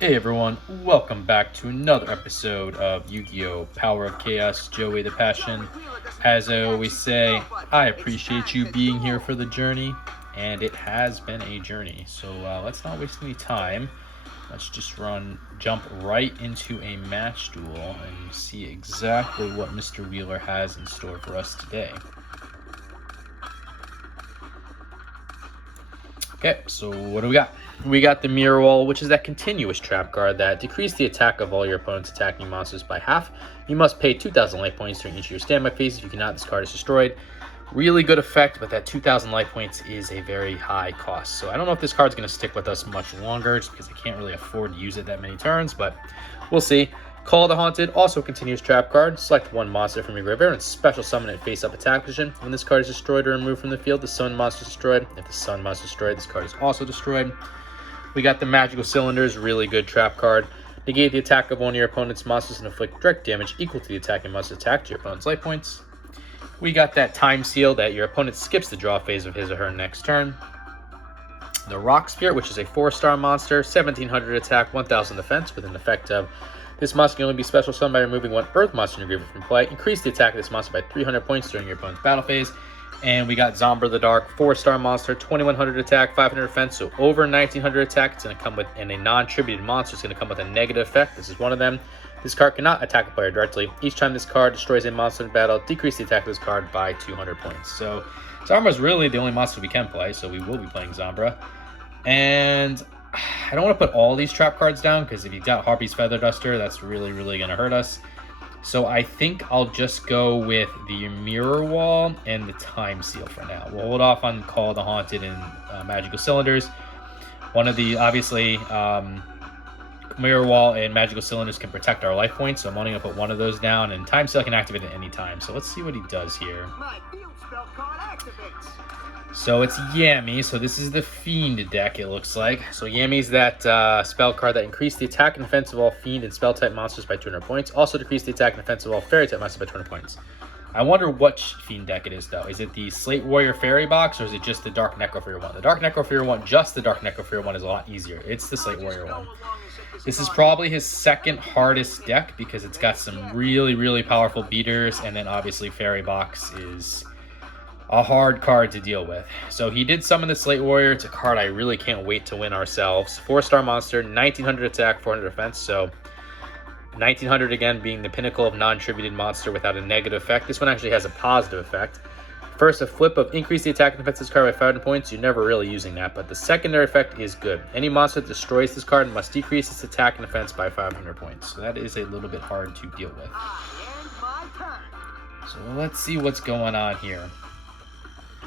Hey everyone, welcome back to another episode of Yu-Gi-Oh! Power of Chaos, Joey the Passion. As I always say, I appreciate you being here for the journey, and it has been a journey. So let's not waste any time. Let's just jump right into a match duel and see exactly what Mr. Wheeler has in store for us today. Okay, so what do we got? We got the Mirror Wall, which is that continuous trap card that decreases the attack of all your opponent's attacking monsters by half. You must pay 2,000 life points during each of your standby phases. If you cannot, this card is destroyed. Really good effect, but that 2,000 life points is a very high cost. So I don't know if this card's going to stick with us much longer, just because I can't really afford to use it that many turns, but we'll see. Call the Haunted, also a continuous trap card. Select one monster from your graveyard and special summon it face up attack position. When this card is destroyed or removed from the field, the sun monster is destroyed. If the sun monster is destroyed, this card is also destroyed. We got the Magical Cylinders, really good trap card. Negate the attack of one of your opponent's monsters and inflict direct damage equal to the attacking monster's attack to your opponent's life points. We got that Time Seal that your opponent skips the draw phase of his or her next turn. The Rock Spirit, which is a 4-star monster, 1700 attack, 1000 defense, with an effect of this monster can only be special summoned by removing one Earth monster in your graveyard from play. Increase the attack of this monster by 300 points during your opponent's battle phase. And we got Zombra the Dark, 4-star monster, 2100 attack, 500 defense, so over 1900 attack. It's going to come with, and a non-tributed monster is going to come with a negative effect. This is one of them. This card cannot attack a player directly. Each time this card destroys a monster in battle, decrease the attack of this card by 200 points. So Zombra is really the only monster we can play, so we will be playing Zombra. And I don't want to put all these trap cards down, because if you got Harpy's Feather Duster, that's really going to hurt us. So I think I'll just go with the Mirror Wall and the Time Seal for now. We'll hold off on Call the Haunted and Magical Cylinders. One of the, obviously, Mirror Wall and Magical Cylinders can protect our life points, so I'm only going to put one of those down, and Time Seal can activate at any time. So let's see what he does here. My field spell card activates. So it's Yami. So this is the Fiend deck, it looks like. So Yami's that spell card that increased the attack and defense of all Fiend and spell type monsters by 200 points. Also decreased the attack and defense of all Fairy type monsters by 200 points. I wonder which Fiend deck it is, though. Is it the Slate Warrior Fairy box, or is it just the Dark Necrofear one? The Dark Necrofear one, just the Dark Necrofear one, is a lot easier. It's the Slate Warrior one. This is probably his second hardest deck, because it's got some really powerful beaters, and then obviously Fairy box is a hard card to deal with. So he did summon the Slate Warrior. It's a card I really can't wait to win ourselves. 4-star monster, 1900 attack, 400 defense. So 1900 again being the pinnacle of non-tributed monster without a negative effect. This one actually has a positive effect. First, a flip of increase the attack and defense of this card by 500 points. You're never really using that, but the secondary effect is good. Any monster that destroys this card must decrease its attack and defense by 500 points. So that is a little bit hard to deal with. So let's see what's going on here.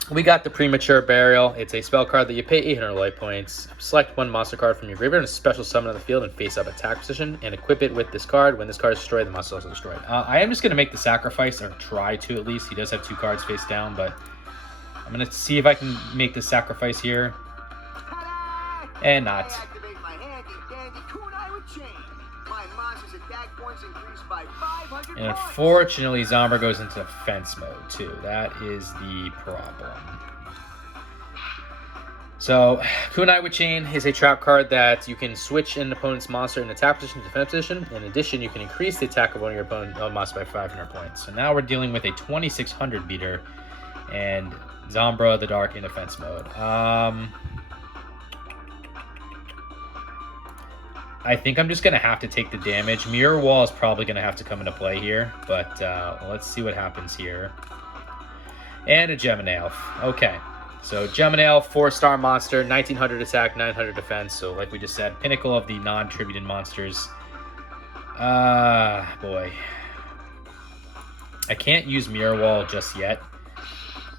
We got the Premature Burial. It's a spell card that you pay 800 life points. Select one monster card from your graveyard and special summon on the field and face up attack position, and equip it with this card. When this card is destroyed, the monster is also destroyed. I am just going to make the sacrifice, or try to at least. He does have 2 cards face down, but I'm going to see if I can make the sacrifice here. And not. And unfortunately, Zombra goes into defense mode, too. That is the problem. So, Kunai with Chain is a trap card that you can switch an opponent's monster in attack position to defense position. In addition, you can increase the attack of one of your opponent's monsters by 500 points. So now we're dealing with a 2600 beater and Zombra the Dark in defense mode. I think I'm just going to have to take the damage. Mirror Wall is probably going to have to come into play here, but let's see what happens here. And a Gemini Elf. Okay, so Gemini Elf, 4-star monster, 1900 attack, 900 defense. So like we just said, pinnacle of the non-tributed monsters. Boy. I can't use Mirror Wall just yet.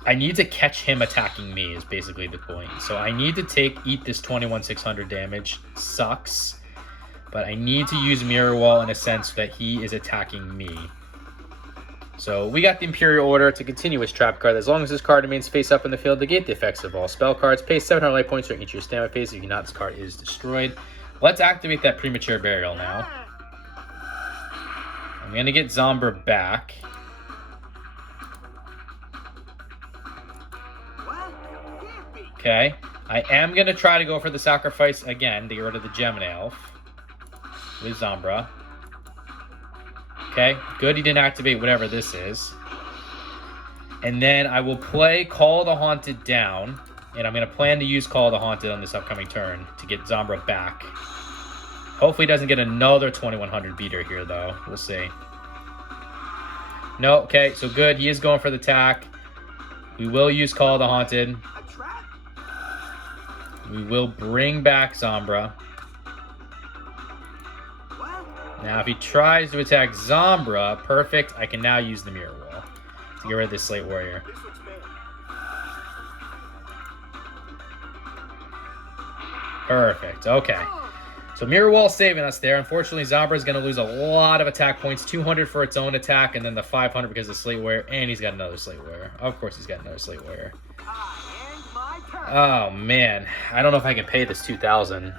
I need to catch him attacking me is basically the point. So I need to eat this 21,600 damage. Sucks. But I need to use Mirror Wall in a sense that he is attacking me. So we got the Imperial Order. It's a continuous trap card. As long as this card remains face up in the field, negate the effects of all spell cards. Pay 700 life points during each of your standby phase. If you not, this card is destroyed. Let's activate that Premature Burial now. I'm going to get Zombra back. Okay. I am going to try to go for the sacrifice again to get rid of the Gemini Elf. with Zombra. Okay, good. He didn't activate whatever this is. And then I will play Call of the Haunted down. And I'm going to plan to use Call of the Haunted on this upcoming turn to get Zombra back. Hopefully he doesn't get another 2100 beater here, though. We'll see. No, okay, so good. He is going for the attack. We will use Call of the Haunted. We will bring back Zombra. Now, if he tries to attack Zombra, perfect. I can now use the Mirror Wall to get rid of this Slate Warrior. Perfect. Okay. So Mirror Wall saving us there. Unfortunately, Zombra is going to lose a lot of attack points. 200 for its own attack, and then the 500 because of Slate Warrior. And he's got another Slate Warrior. Of course he's got another Slate Warrior. Oh, man. I don't know if I can pay this 2,000.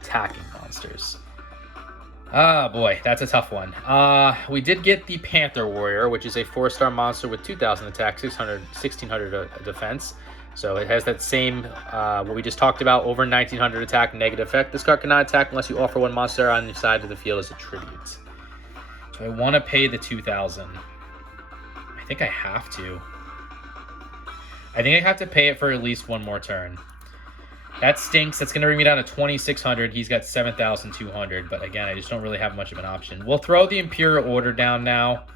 Attacking monsters. Oh, boy. That's a tough one. We did get the Panther Warrior, which is a 4-star monster with 2,000 attack, 1,600 defense. So it has that same, what we just talked about, over 1,900 attack, negative effect. This card cannot attack unless you offer one monster on your side of the field as a tribute. So I want to pay the 2,000. I think I have to. I think I have to pay it for at least one more turn. That stinks. That's going to bring me down to 2,600. He's got 7,200. But again, I just don't really have much of an option. We'll throw the Imperial Order down now.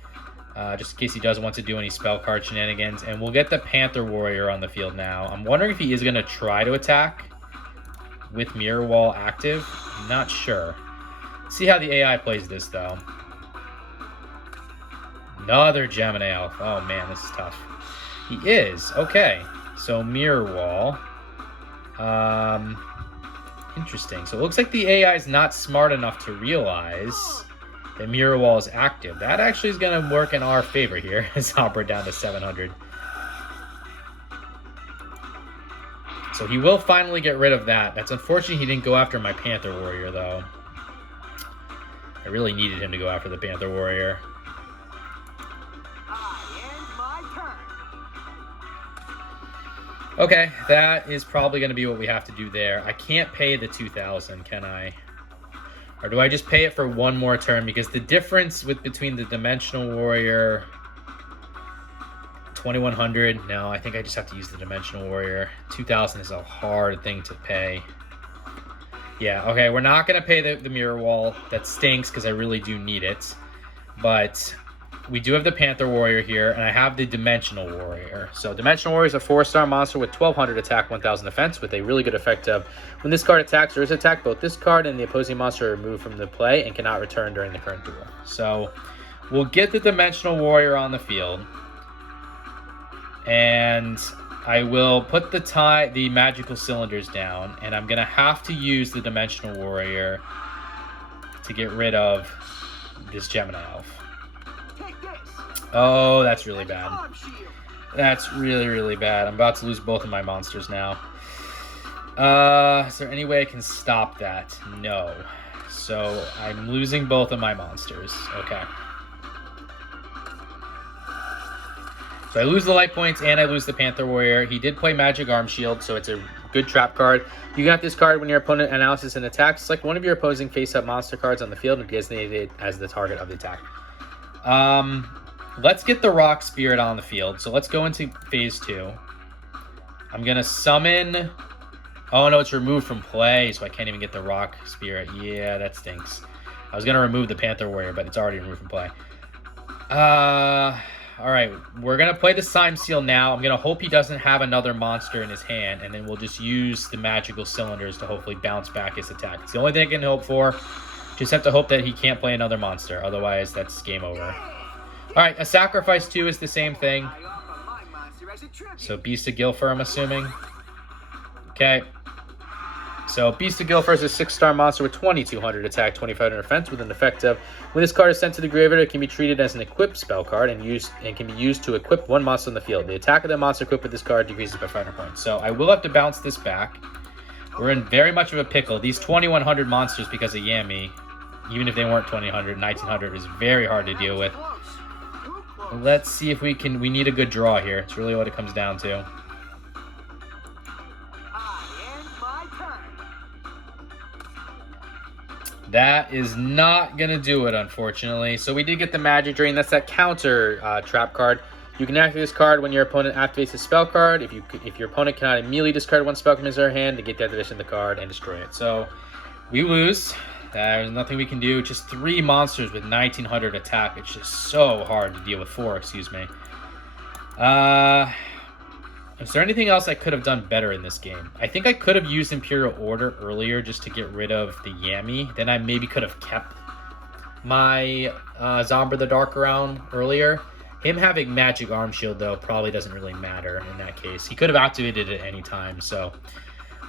Just in case he does want to do any spell card shenanigans. And we'll get the Panther Warrior on the field now. I'm wondering if he is going to try to attack with Mirror Wall active. I'm not sure. See how the AI plays this, though. Another Gemini Elf. Oh, man, this is tough. He is. Okay. So, Mirror Wall. Interesting. So, it looks like the AI is not smart enough to realize that Mirror Wall is active. That actually is going to work in our favor here. Zombra down to 700. So he will finally get rid of that. That's unfortunate he didn't go after my Panther Warrior, though. I really needed him to go after the Panther Warrior. Okay, that is probably going to be what we have to do there. I can't pay the 2,000, can I? Or do I just pay it for one more turn? Because the difference between the Dimensional Warrior, 2,100. No, I think I just have to use the Dimensional Warrior. 2,000 is a hard thing to pay. Yeah, okay, we're not going to pay the Mirror Wall. That stinks because I really do need it. But we do have the Panther Warrior here, and I have the Dimensional Warrior. So Dimensional Warrior is a 4-star monster with 1,200 attack, 1,000 defense, with a really good effect of when this card attacks or is attacked, both this card and the opposing monster are removed from the play and cannot return during the current duel. So we'll get the Dimensional Warrior on the field, and I will put the magical cylinders down, and I'm going to have to use the Dimensional Warrior to get rid of this Gemini Elf. Oh, that's really bad. That's really, really bad. I'm about to lose both of my monsters now. Is there any way I can stop that? No. So I'm losing both of my monsters. Okay. So I lose the light points and I lose the Panther Warrior. He did play Magic Arm Shield, so it's a good trap card. You got this card when your opponent announces an attack. Select one of your opposing face-up monster cards on the field and designate it as the target of the attack. Let's get the Rock Spirit on the field. So let's go into phase 2. I'm going to summon... Oh, no, it's removed from play, so I can't even get the Rock Spirit. Yeah, that stinks. I was going to remove the Panther Warrior, but it's already removed from play. Alright, we're going to play the Slime Seal now. I'm going to hope he doesn't have another monster in his hand, and then we'll just use the magical cylinders to hopefully bounce back his attack. It's the only thing I can hope for. Just have to hope that he can't play another monster. Otherwise, that's game over. Alright, a Sacrifice 2 is the same thing. So Beast of Gilfer, I'm assuming. Okay. So Beast of Gilfer is a 6-star monster with 2,200 attack, 2,500 defense, with an effect of when this card is sent to the graveyard, it can be treated as an equipped spell card and can be used to equip one monster on the field. The attack of the monster equipped with this card decreases by 500 points. So I will have to bounce this back. We're in very much of a pickle. These 2,100 monsters because of Yami, even if they weren't 2,000, 1,900 is very hard to deal with. Let's see if we need a good draw here. It's really what it comes down to. That is not going to do it, unfortunately. So we did get the Magic Drain. That's that counter trap card. You can activate this card when your opponent activates a spell card. If your opponent cannot immediately discard one spell from his or her hand to get the activation of the card and destroy it. So we lose. There's nothing we can do. Just 3 monsters with 1900 attack. It's just so hard to deal with. 4, excuse me. Is there anything else I could have done better in this game? I think I could have used Imperial Order earlier just to get rid of the Yami. Then I maybe could have kept my Zombra the Dark around earlier. Him having Magic Arm Shield, though, probably doesn't really matter in that case. He could have activated it at any time. So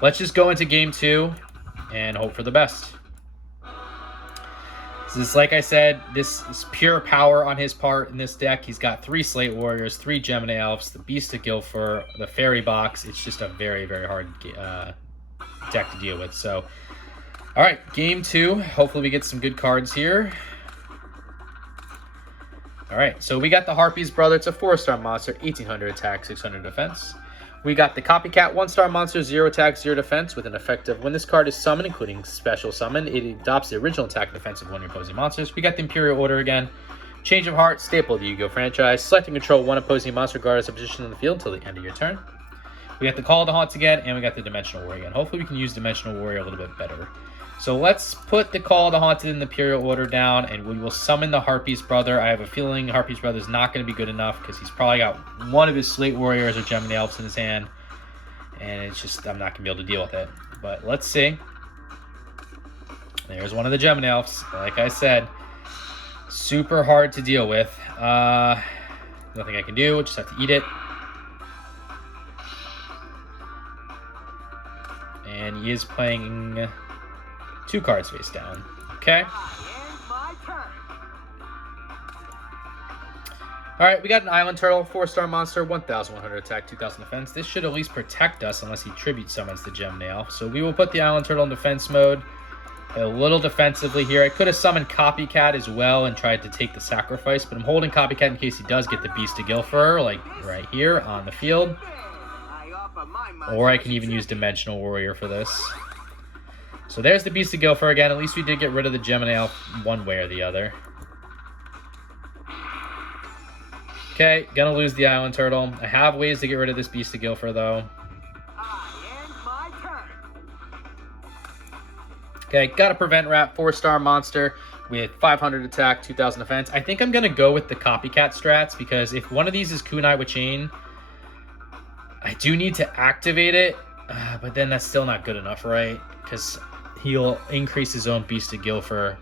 let's just go into Game 2 and hope for the best. This, like I said, this is pure power on his part in this deck. He's got 3 Slate Warriors, 3 Gemini Elves, the Beast of Guilfur, the Fairy Box. It's just a very, very hard deck to deal with. So, all right, Game 2. Hopefully we get some good cards here. All right, so we got the Harpy's Brother. It's a 4-star monster, 1800 attack, 600 defense. We got the Copycat 1-star monster, 0 attack, 0 defense, with an effect of when this card is summoned, including special summon, it adopts the original attack and defense of one of your opposing monsters. We got the Imperial Order again. Change of Heart, staple of the Yu-Gi-Oh franchise. Select and control one opposing monster regardless of position in the field until the end of your turn. We got the Call of the Haunts again, and we got the Dimensional Warrior again. Hopefully we can use Dimensional Warrior a little bit better. So let's put the Call of the Haunted and the Imperial Order down, and we will summon the Harpy's Brother. I have a feeling Harpy's Brother is not going to be good enough because he's probably got one of his Slate Warriors or Gemini Elves in his hand. And it's just, I'm not going to be able to deal with it. But let's see. There's one of the Gemini Elves. Like I said, super hard to deal with. Nothing I can do. Just have to eat it. And he is playing 2 cards face down. Okay. Alright, we got an Island Turtle, 4-star monster, 1100 attack, 2000 defense. This should at least protect us unless he tribute summons the Gemini Elf. So we will put the Island Turtle in defense mode. A little defensively here. I could have summoned Copycat as well and tried to take the sacrifice, but I'm holding Copycat in case he does get the Beast of Guilfur, like right here on the field. Or I can even use Dimensional Warrior for this. So there's the Beast of Guilfur again. At least we did get rid of the Gemini Elf one way or the other. Okay, gonna lose the Island Turtle. I have ways to get rid of this Beast of Guilfur, though. Okay, got a Prevent Wrap, 4-star monster with 500 attack, 2000 defense. I think I'm gonna go with the Copycat strats because if one of these is Kunai with Chain, I do need to activate it, but then that's still not good enough, right? Because he'll increase his own Beast of Guilfur.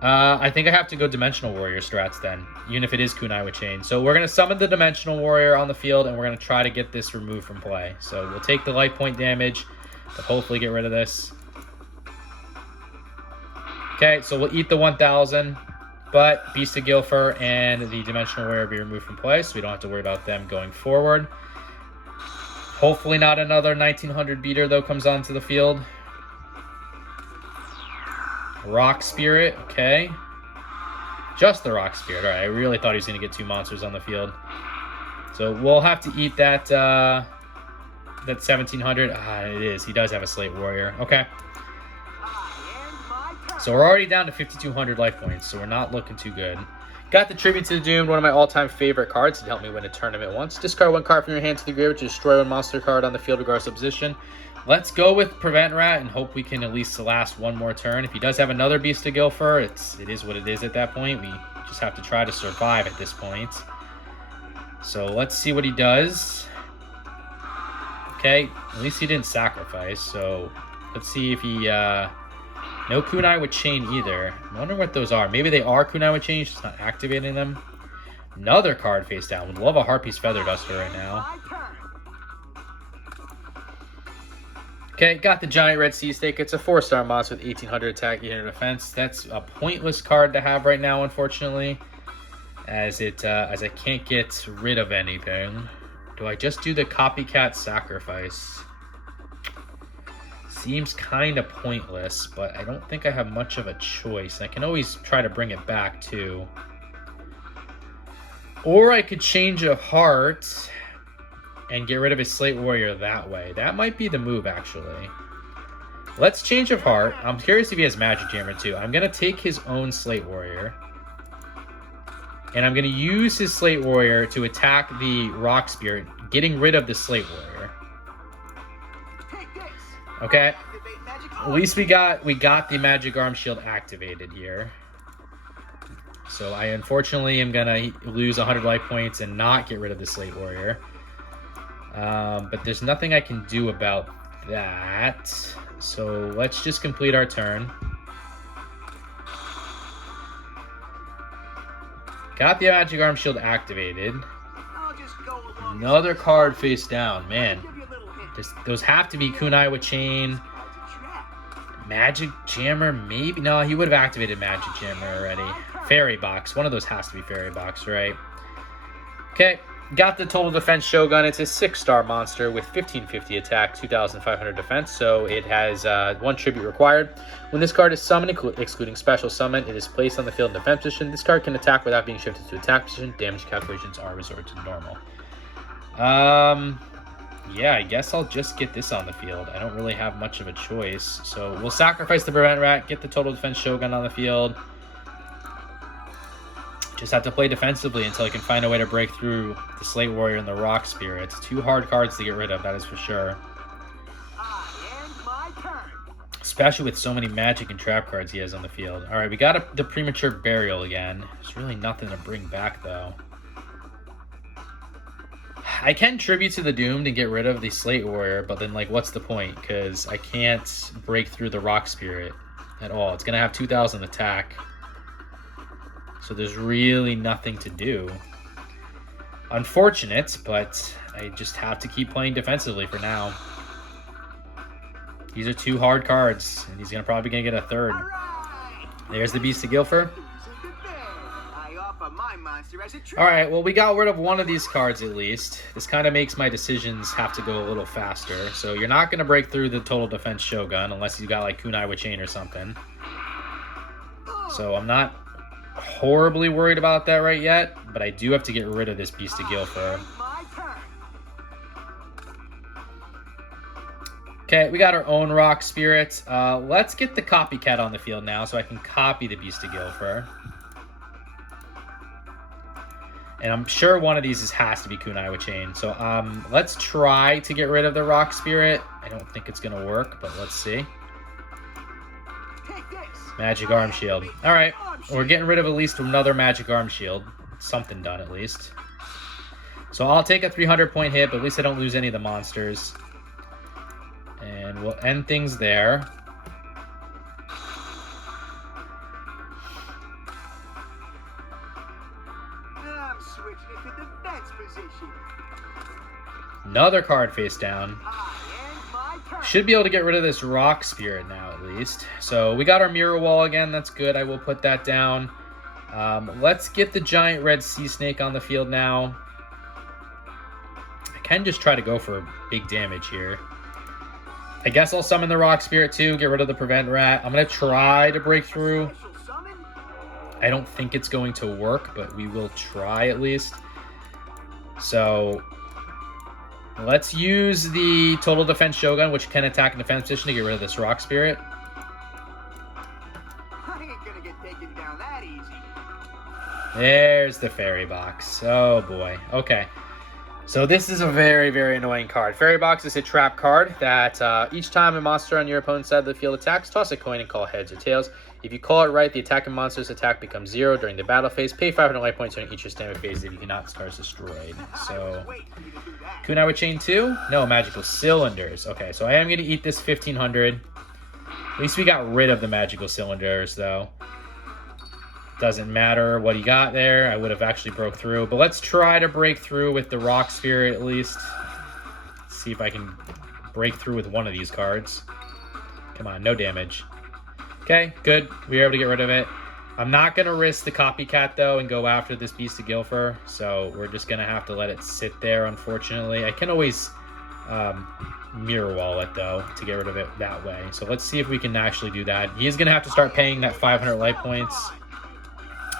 I think I have to go Dimensional Warrior strats then, even if it is Kunai with Chain. So we're going to summon the Dimensional Warrior on the field, and we're going to try to get this removed from play. So we'll take the life point damage, but hopefully get rid of this. Okay, so we'll eat the 1000, but Beast of Guilfur and the Dimensional Warrior will be removed from play, so we don't have to worry about them going forward. Hopefully not another 1900 beater, though, comes onto the field. Rock Spirit, okay. Just the Rock Spirit. All right, I really thought he was going to get 2 monsters on the field. So we'll have to eat that that 1700. It is. He does have a Slate Warrior. Okay. So we're already down to 5200 life points, so we're not looking too good. Got the Tribute to the Doomed, one of my all-time favorite cards. It helped me win a tournament once. Discard 1 card from your hand to the graveyard to destroy 1 monster card on the field regardless of position. Let's go with Prevent Rat and hope we can at least last 1 more turn. If he does have another Beast of Guilfur, it is what it is at that point. We just have to try to survive at this point. So let's see what he does. Okay, at least he didn't sacrifice. So let's see if he... no Kunai with Chain either. I wonder what those are. Maybe they are Kunai with Chain, just not activating them. Another card face down. Would love a Harpy's Feather Duster right now. Okay, got the Giant Red Sea Snake. It's a 4-star monster with 1800 attack, 800 defense. That's a pointless card to have right now, unfortunately, as I can't get rid of anything. Do I just do the Copycat Sacrifice? Seems kind of pointless, but I don't think I have much of a choice. I can always try to bring it back, too. Or I could Change of Heart and get rid of his Slate Warrior that way. That might be the move, actually. Let's change of heart. I'm curious if he has Magic Jammer too. I'm going to take his own Slate Warrior. And I'm going to use his Slate Warrior to attack the Rock Spirit, getting rid of the Slate Warrior. Okay. At least we got the Magic Arm Shield activated here. So I unfortunately am going to lose 100 life points and not get rid of the Slate Warrior. But there's nothing I can do about that. So let's just complete our turn. Got the Magic Arm Shield activated. Another card face down. Man, those have to be Kunai Chain. Magic Jammer, maybe? No, he would have activated Magic Jammer already. Fairy Box. One of those has to be Fairy Box, right? Okay, got the Total Defense Shogun. It's a 6-star monster with 1550 attack, 2500 defense, so it has 1 tribute required. When this card is summoned, excluding special summon, it is placed on the field in defense position. This card can attack without being shifted to attack position. Damage calculations are resorted to normal. Yeah, I guess I'll just get this on the field. I don't really have much of a choice. So we'll sacrifice the Prevent Rat, get the Total Defense Shogun on the field. Just have to play defensively until I can find a way to break through the Slate Warrior and the Rock Spirit. It's 2 hard cards to get rid of, that is for sure. Especially with so many Magic and Trap cards he has on the field. Alright, we got the Premature Burial again. There's really nothing to bring back, though. I can Tribute to the Doomed and get rid of the Slate Warrior, but then, like, what's the point? Because I can't break through the Rock Spirit at all. It's going to have 2000 attack. So there's really nothing to do. Unfortunate, but I just have to keep playing defensively for now. These are 2 hard cards, and he's probably going to get a 3rd. There's the Beast of Guilford. Alright, well, we got rid of one of these cards at least. This kind of makes my decisions have to go a little faster. So you're not going to break through the Total Defense Shogun unless you got like Kunai with Chain or something. So I'm not horribly worried about that right yet, but I do have to get rid of this Beast of Guilford. Okay, we got our own Rock Spirit. Let's get the Copycat on the field now so I can copy the Beast of Guilford. And I'm sure one of these has to be Kunai with Chain. So let's try to get rid of the Rock Spirit. I don't think it's going to work, but let's see. Magic Arm Shield. Alright, we're getting rid of at least another Magic Arm Shield. Something done at least. So I'll take a 300-point hit, but at least I don't lose any of the monsters. And we'll end things there. Another card face down. Should be able to get rid of this Rock Spirit now at least. So we got our Mirror Wall again. That's good. I will put that down. Let's get the Giant Red Sea Snake on the field now. I can just try to go for big damage here. I guess I'll summon the Rock Spirit too. Get rid of the Prevent Rat. I'm going to try to break through. I don't think it's going to work, but we will try at least. So let's use the Total Defense Shogun, which can attack in defense position, to get rid of this Rock Spirit. I ain't gonna get taken down that easy. There's the Fairy Box. Oh boy. Okay. So this is a very, very annoying card. Fairy Box is a trap card that each time a monster on your opponent's side of the field attacks, toss a coin and call heads or tails. If you call it right, the attacking monster's attack becomes 0 during the battle phase. Pay 500 life points during each your standard phase if you cannot start destroyed. So, Kunai with Chain 2? No, Magical Cylinders. Okay, so I am going to eat this 1500. At least we got rid of the Magical Cylinders, though. Doesn't matter what he got there. I would have actually broke through. But let's try to break through with the Rock Spirit at least. Let's see if I can break through with one of these cards. Come on, no damage. Okay, good. We were able to get rid of it. I'm not going to risk the Copycat, though, and go after this Beast of Guilford. So we're just going to have to let it sit there, unfortunately. I can always Mirror Wall it, though, to get rid of it that way. So let's see if we can actually do that. He is going to have to start paying that 500 life points.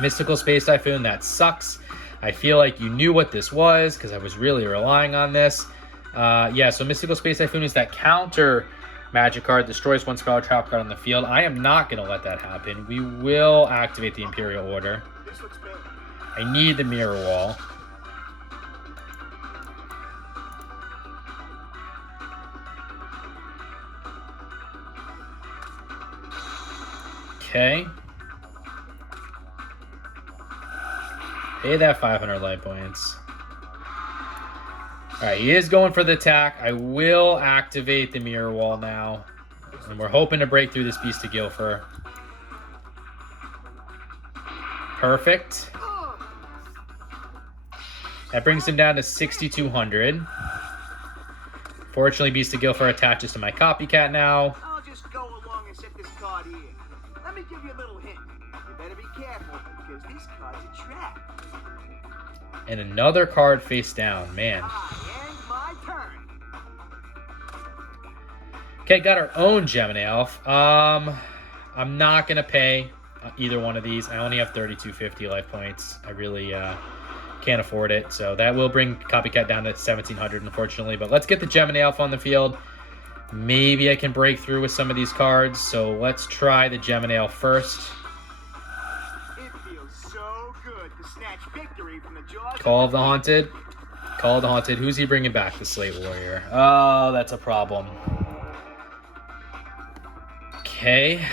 Mystical Space Typhoon, that sucks. I feel like you knew what this was because I was really relying on this. Yeah, so Mystical Space Typhoon is that counter Magic card destroys one spell or trap card on the field. I am not going to let that happen. We will activate the Imperial Order. I need the Mirror Wall. Okay. Pay that 500 life points. Alright, he is going for the attack. I will activate the Mirror Wall now. And we're hoping to break through this Beast of Guilford. Perfect. That brings him down to 6,200. Fortunately, Beast of Guilford attaches to my copycat now. I'll just go along and set this card here. Let me give you a little hint. You better be careful, because this card's a trap. And another card face down, man. I end my turn. Okay, got our own Gemini Elf. I'm not going to pay either one of these. I only have 3,250 life points. I really can't afford it. So that will bring Copycat down to 1,700, unfortunately. But let's get the Gemini Elf on the field. Maybe I can break through with some of these cards. So let's try the Gemini Elf first. It feels so good to snatch victory from the jaws. Call of the Haunted. Call of the Haunted. Who's he bringing back? The Slate Warrior. Oh, that's a problem. Okay.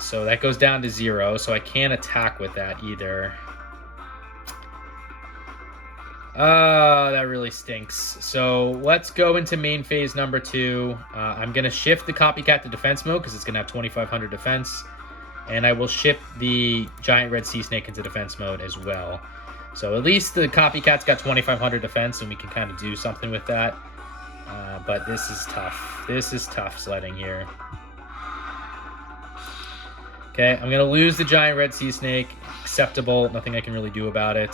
So that goes down to 0, so I can't attack with that either. That really stinks. So let's go into main phase number 2. I'm going to shift the Copycat to defense mode because it's going to have 2,500 defense. And I will ship the Giant Red Sea Snake into defense mode as well. So at least the Copycat's got 2,500 defense, and we can kind of do something with that. But this is tough. This is tough sledding here. Okay, I'm going to lose the Giant Red Sea Snake. Acceptable. Nothing I can really do about it.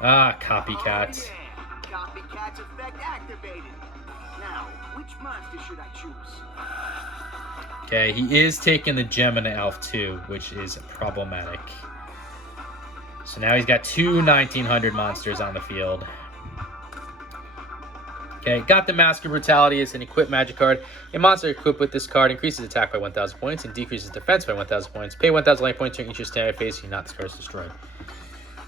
Copycat. Oh, yeah. Copycat's effect activated. Now, which monster should I choose? Okay, he is taking the Gemini Elf too, which is problematic. So now he's got 2 1,900 monsters on the field. Okay, got the Mask of Brutality as an equipped magic card. A monster equipped with this card increases attack by 1,000 points and decreases defense by 1,000 points. Pay 1,000 life points during each standard phase so you not this card is destroyed.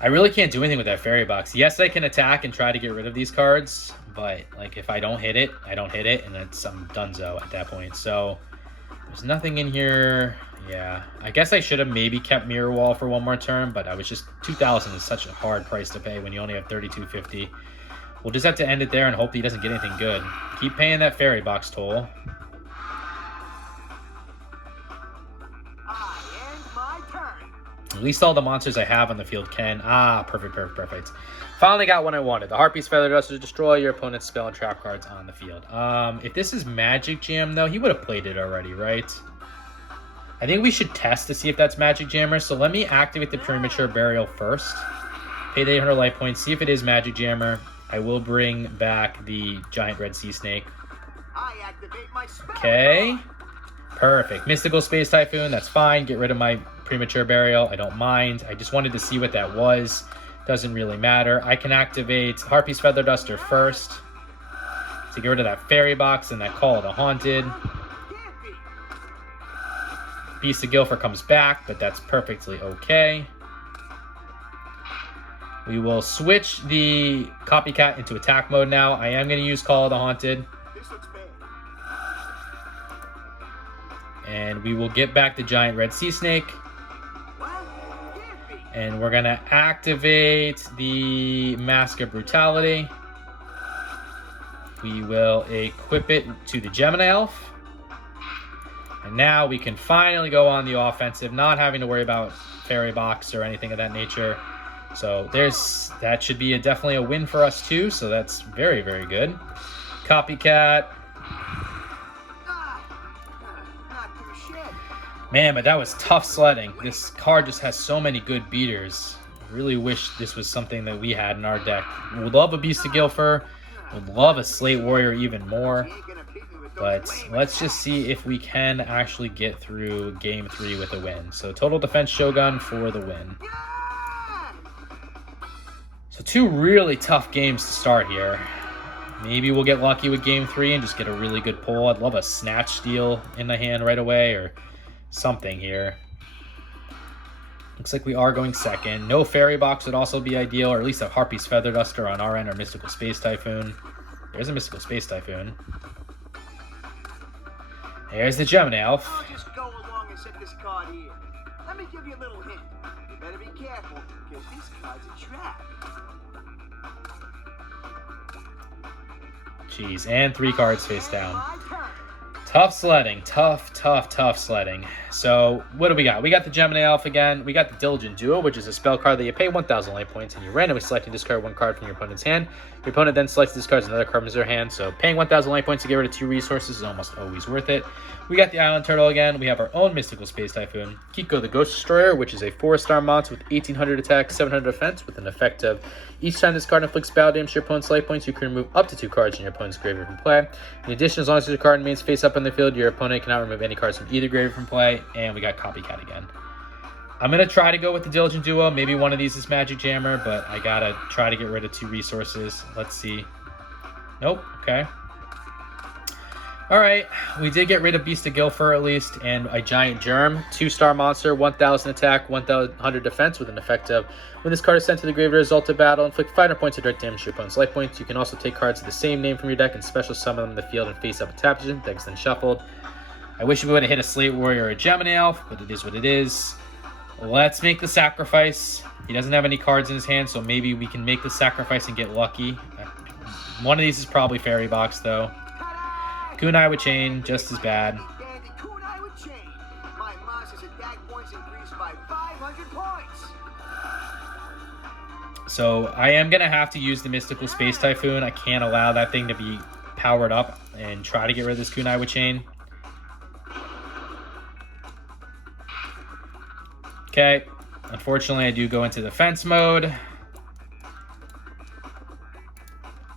I really can't do anything with that fairy box. Yes, I can attack and try to get rid of these cards, but like if I don't hit it, I don't hit it, and it's I'm donezo at that point. So there's nothing in here. Yeah, I guess I should have maybe kept Mirror Wall for one more turn, but I was just 2,000 is such a hard price to pay when you only have 3,250. We'll just have to end it there and hope he doesn't get anything good. Keep paying that fairy box toll. I end my turn. At least all the monsters I have on the field can. Perfect, perfect, perfect. Finally got what I wanted. The Harpy's Feather Duster to destroy your opponent's spell and trap cards on the field. If this is Magic Jam, though, he would have played it already, right? I think we should test to see if that's Magic Jammer. So let me activate the Premature Burial first. Pay the 800 life points. See if it is Magic Jammer. I will bring back the Giant Red Sea Snake. I activate my spell. Okay. Perfect. Mystical Space Typhoon. That's fine. Get rid of my Premature Burial. I don't mind. I just wanted to see what that was. Doesn't really matter. I can activate Harpy's Feather Duster first to get rid of that fairy box and that Call of the Haunted. Beast of Guilford comes back, but that's perfectly okay. We will switch the Copycat into attack mode now. I am going to use Call of the Haunted. This looks bad. And we will get back the Giant Red Sea Snake. And we're going to activate the Mask of Brutality. We will equip it to the Gemini Elf. And now we can finally go on the offensive, not having to worry about fairy box or anything of that nature. So that should be definitely a win for us too. So that's very, very good. Copycat. Man, but that was tough sledding. This card just has so many good beaters. I really wish this was something that we had in our deck. Would love a Beast of Guilford. Would love a Slate Warrior even more. But let's just see if we can actually get through Game 3 with a win. So Total Defense Shogun for the win. So 2 really tough games to start here. Maybe we'll get lucky with game 3 and just get a really good pull. I'd love a snatch steal in the hand right away or something here. Looks like we are going second. No fairy box would also be ideal, or at least a Harpy's Feather Duster on our end or Mystical Space Typhoon. There's a Mystical Space Typhoon. There's the Gemini Elf. I'll just go along and set this card here. Let me give you a little hint. You better be careful, because this card's a trap. Jeez, and 3 cards face down. My turn. Tough sledding. Tough sledding. So, what do we got? We got the Gemini Elf again. We got the Diligent Duel, which is a spell card that you pay 1,000 life points, and you randomly select and discard 1 card from your opponent's hand. Your opponent then selects and discards another card from their hand, so paying 1,000 life points to get rid of 2 resources is almost always worth it. We got the Island Turtle again. We have our own Mystical Space Typhoon. Kiko the Ghost Destroyer, which is a 4-star monster with 1,800 attack, 700 defense, with an effect of each time this card inflicts battle damage to your opponent's life points, you can remove up to 2 cards in your opponent's graveyard from play. In addition, as long as your card remains face up on the field, your opponent cannot remove any cards from either graveyard from play. And we got Copycat again. I'm going to try to go with the Diligent Duo. Maybe one of these is Magic Jammer, but I got to try to get rid of 2 resources. Let's see. Nope. Okay. All right. We did get rid of Beast of Guilford at least, and a Giant Germ. 2-star monster, 1,000 attack, 1,100 defense, with an effect of when this card is sent to the graveyard result of battle, inflict 500 points of direct damage to your opponent's life points. You can also take cards of the same name from your deck and special summon them in the field and face up a tap position. Deck's then shuffled. I wish we would have hit a Slate Warrior or a Gemini Elf, but it is what it is. Let's make the sacrifice. He doesn't have any cards in his hand, so maybe we can make the sacrifice and get lucky. One of these is probably Fairy Box, though. Kunai with Chain, just as bad. Kunai with Chain. My monster's attack points increased by 500 points. So I am going to have to use the Mystical Space Typhoon. I can't allow that thing to be powered up and try to get rid of this Kunai with Chain. Okay, unfortunately I do go into defense mode.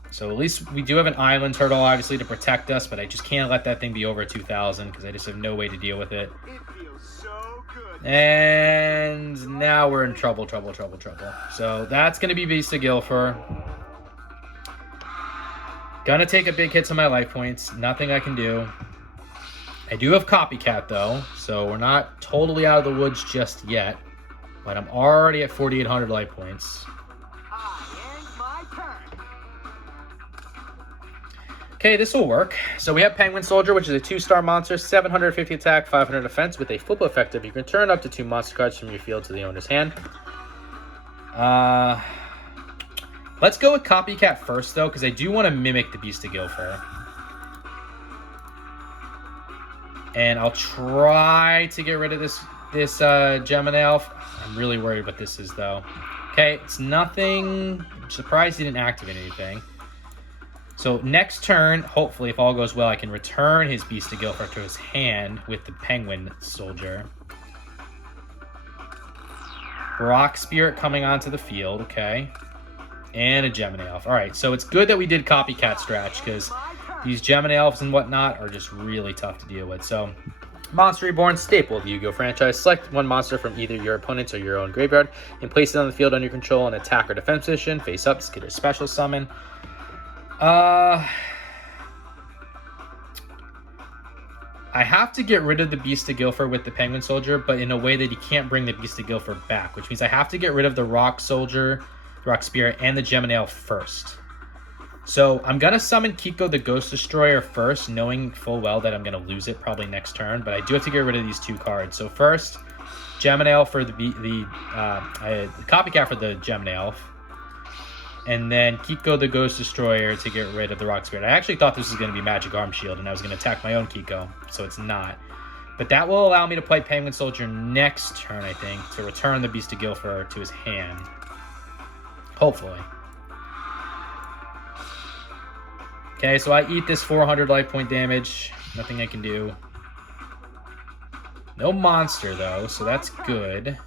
So at least we do have an Island Turtle, obviously, to protect us, but I just can't let that thing be over 2,000 because I just have no way to deal with it. It feels so good. And now we're in trouble. So that's going to be Beast of Guilford. Gonna take a big hit to my life points. Nothing I can do. I do have Copycat, though, so we're not totally out of the woods just yet. But I'm already at 4,800 life points. I end my turn. Okay, this will work. So we have Penguin Soldier, which is a 2-star monster, 750 attack, 500 defense, with a flip effective. You can turn up to 2 monster cards from your field to the owner's hand. Let's go with Copycat first, though, because I do want to mimic the Beast of Guilford. And I'll try to get rid of this Gemini Elf. I'm really worried what this is, though. Okay, it's nothing. I'm surprised he didn't activate anything. So next turn, hopefully, if all goes well, I can return his Beast of Guilford to his hand with the Penguin Soldier. Rock Spirit coming onto the field, okay. And a Gemini Elf. All right, so it's good that we did Copycat Stretch, because these Gemini Elves and whatnot are just really tough to deal with. So, Monster Reborn, staple of the Yu-Gi-Oh franchise. Select 1 monster from either your opponent's or your own graveyard and place it on the field under your control in attack or defense position. Face up, just get a special summon. I have to get rid of the Beast of Guilford with the Penguin Soldier, but in a way that he can't bring the Beast of Guilford back, which means I have to get rid of the Rock Soldier, the Rock Spirit, and the Gemini Elf first. So I'm going to summon Kiko the Ghost Destroyer first, knowing full well that I'm going to lose it probably next turn, but I do have to get rid of these 2 cards. So first, Gemini Elf for the Copycat for the Gemini Elf. And then Kiko the Ghost Destroyer to get rid of the Rock Spirit. I actually thought this was going to be Magic Arm Shield, and I was going to attack my own Kiko, so it's not. But that will allow me to play Penguin Soldier next turn, I think, to return the Beast of Guilford to his hand. Hopefully. Okay, so I eat this 400 life point damage. Nothing I can do. No monster, though, so that's good.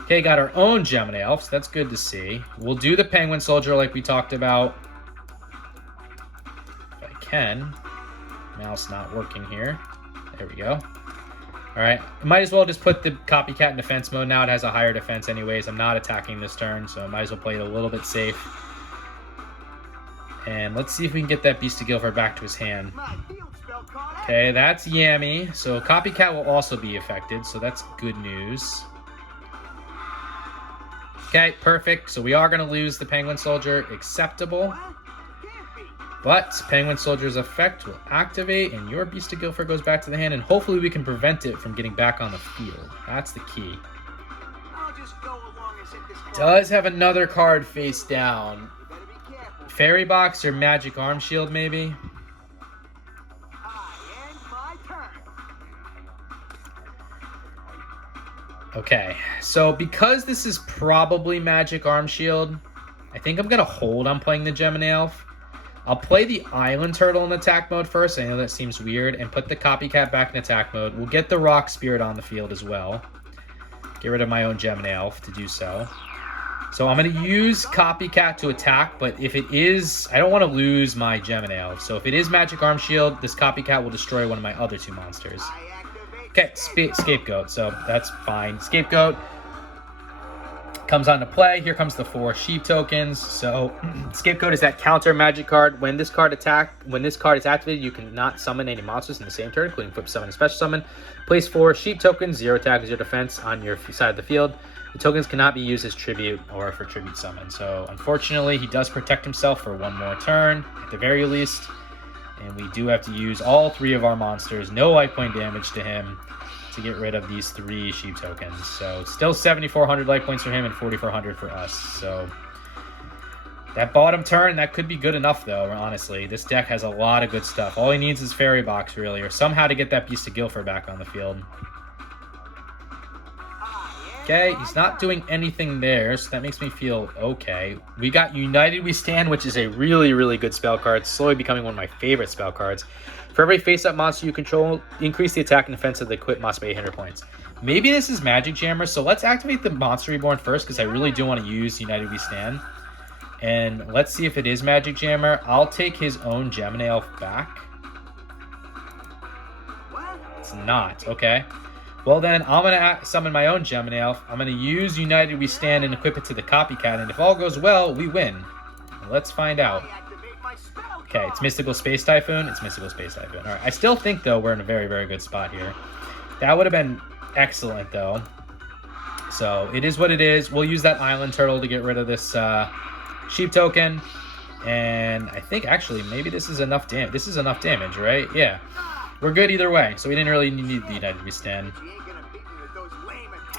Okay, got our own Gemini Elf, so that's good to see. We'll do the Penguin Soldier like we talked about. If I can. Mouse not working here. There we go. Alright, might as well just put the Copycat in defense mode. Now it has a higher defense anyways. I'm not attacking this turn, so I might as well play it a little bit safe. And let's see if we can get that Beast of Guilford back to his hand. My field spell card. Okay, that's Yami. So Copycat will also be affected, so that's good news. Okay, perfect. So we are going to lose the Penguin Soldier. Acceptable. What? Can't be. But Penguin Soldier's effect will activate, and your Beast of Guilford goes back to the hand, and hopefully we can prevent it from getting back on the field. That's the key. I'll just go along and set this card. Does have another card face down. You better be careful. Fairy Box or Magic Arm Shield, maybe? I end my turn. Okay, so because this is probably Magic Arm Shield, I think I'm going to hold on playing the Gemini Elf. I'll play the Island Turtle in attack mode first. I know that seems weird. And put the Copycat back in attack mode. We'll get the Rock Spirit on the field as well. Get rid of my own Gemini Elf to do so. So I'm going to use Copycat to attack, but if it is... I don't want to lose my Gemini Elf. So if it is Magic Arm Shield, this Copycat will destroy one of my other two monsters. I activate. Okay, Scapegoat, so that's fine. Scapegoat comes on to play. Here comes the 4 sheep tokens. So Scapegoat is that counter magic card. When this card is activated, you cannot summon any monsters in the same turn, including Flip Summon and Special Summon. Place 4 sheep tokens, 0 attack, 0 defense on your side of the field. The tokens cannot be used as tribute or for tribute summon. So unfortunately, he does protect himself for one more turn, at the very least. And we do have to use all 3 of our monsters. No life point damage to him to get rid of these 3 sheep tokens. So still 7,400 life points for him and 4,400 for us. So that bottom turn, that could be good enough though, honestly. This deck has a lot of good stuff. All he needs is Fairy Box really, or somehow to get that Beast of Guilford back on the field. Okay, he's not doing anything there, so that makes me feel okay. We got United We Stand, which is a really, really good spell card. Slowly becoming one of my favorite spell cards. For every face-up monster you control, increase the attack and defense of the equipped monster by 800 points. Maybe this is Magic Jammer, so let's activate the Monster Reborn first, because I really do want to use United We Stand. And let's see if it is Magic Jammer. I'll take his own Gemini Elf back. It's not, okay. Well then, I'm going to summon my own Gemini Elf. I'm going to use United We Stand and equip it to the Copycat, and if all goes well, we win. Let's find out. Okay, it's Mystical Space Typhoon. It's Mystical Space Typhoon. Alright, I still think, though, we're in a very, very good spot here. That would have been excellent, though. So, it is what it is. We'll use that Island Turtle to get rid of this sheep token. And I think, actually, maybe this is enough damage. This is enough damage, right? Yeah. We're good either way, so we didn't really need the United We Stand.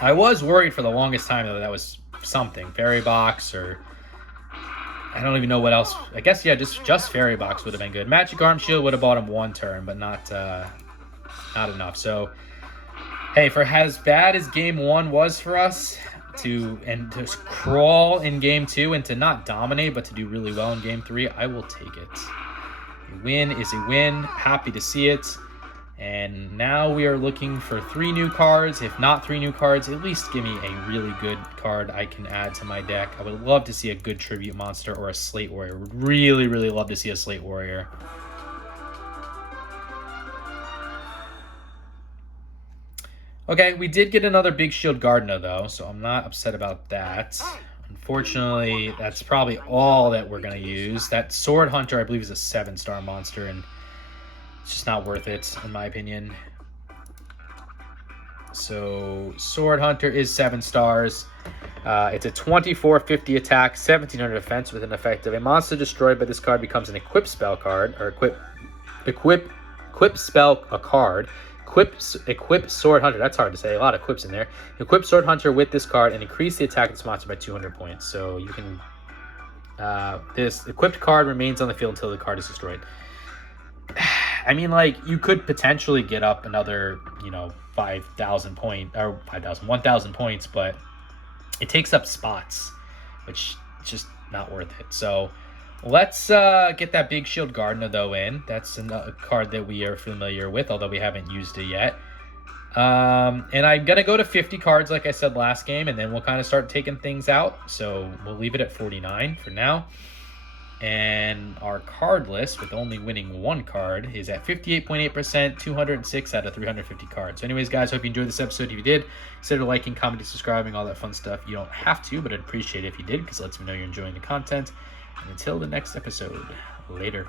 I was worried for the longest time, though, that was something. Fairy Box, or... I don't even know what else. I guess, yeah, just Fairy Box would have been good. Magic Arm Shield would have bought him 1 turn, but not enough. So, hey, for as bad as Game 1 was for us, to crawl in Game 2 and to not dominate, but to do really well in Game 3, I will take it. A win is a win. Happy to see it. And now we are looking for 3 new cards. If not 3 new cards, at least give me a really good card I can add to my deck. I would love to see a good Tribute Monster or a Slate Warrior. Would really, really love to see a Slate Warrior. Okay, we did get another Big Shield Gardner, though, so I'm not upset about that. Unfortunately, that's probably all that we're going to use. That Sword Hunter, I believe, is a 7-star monster, and it's just not worth it, in my opinion. So, Sword Hunter is 7 stars. It's a 2450 attack, 1700 defense with an effect of a monster destroyed by this card becomes an equip spell card, or equip spell a card. Equip Sword Hunter. That's hard to say. A lot of quips in there. Equip Sword Hunter with this card and increase the attack of this monster by 200 points. So you can... this equipped card remains on the field until the card is destroyed. I mean, like, you could potentially get up another, 1,000 points, but it takes up spots, which is just not worth it. So let's get that Big Shield Gardener, though, in. That's a card that we are familiar with, although we haven't used it yet. And I'm going to go to 50 cards, like I said last game, and then we'll kind of start taking things out. So we'll leave it at 49 for now. And our card list, with only winning 1 card, is at 58.8%, 206 out of 350 cards. So anyways, guys, hope you enjoyed this episode. If you did, consider liking, commenting, subscribing, all that fun stuff. You don't have to, but I'd appreciate it if you did, because it lets me know you're enjoying the content. And until the next episode, Later.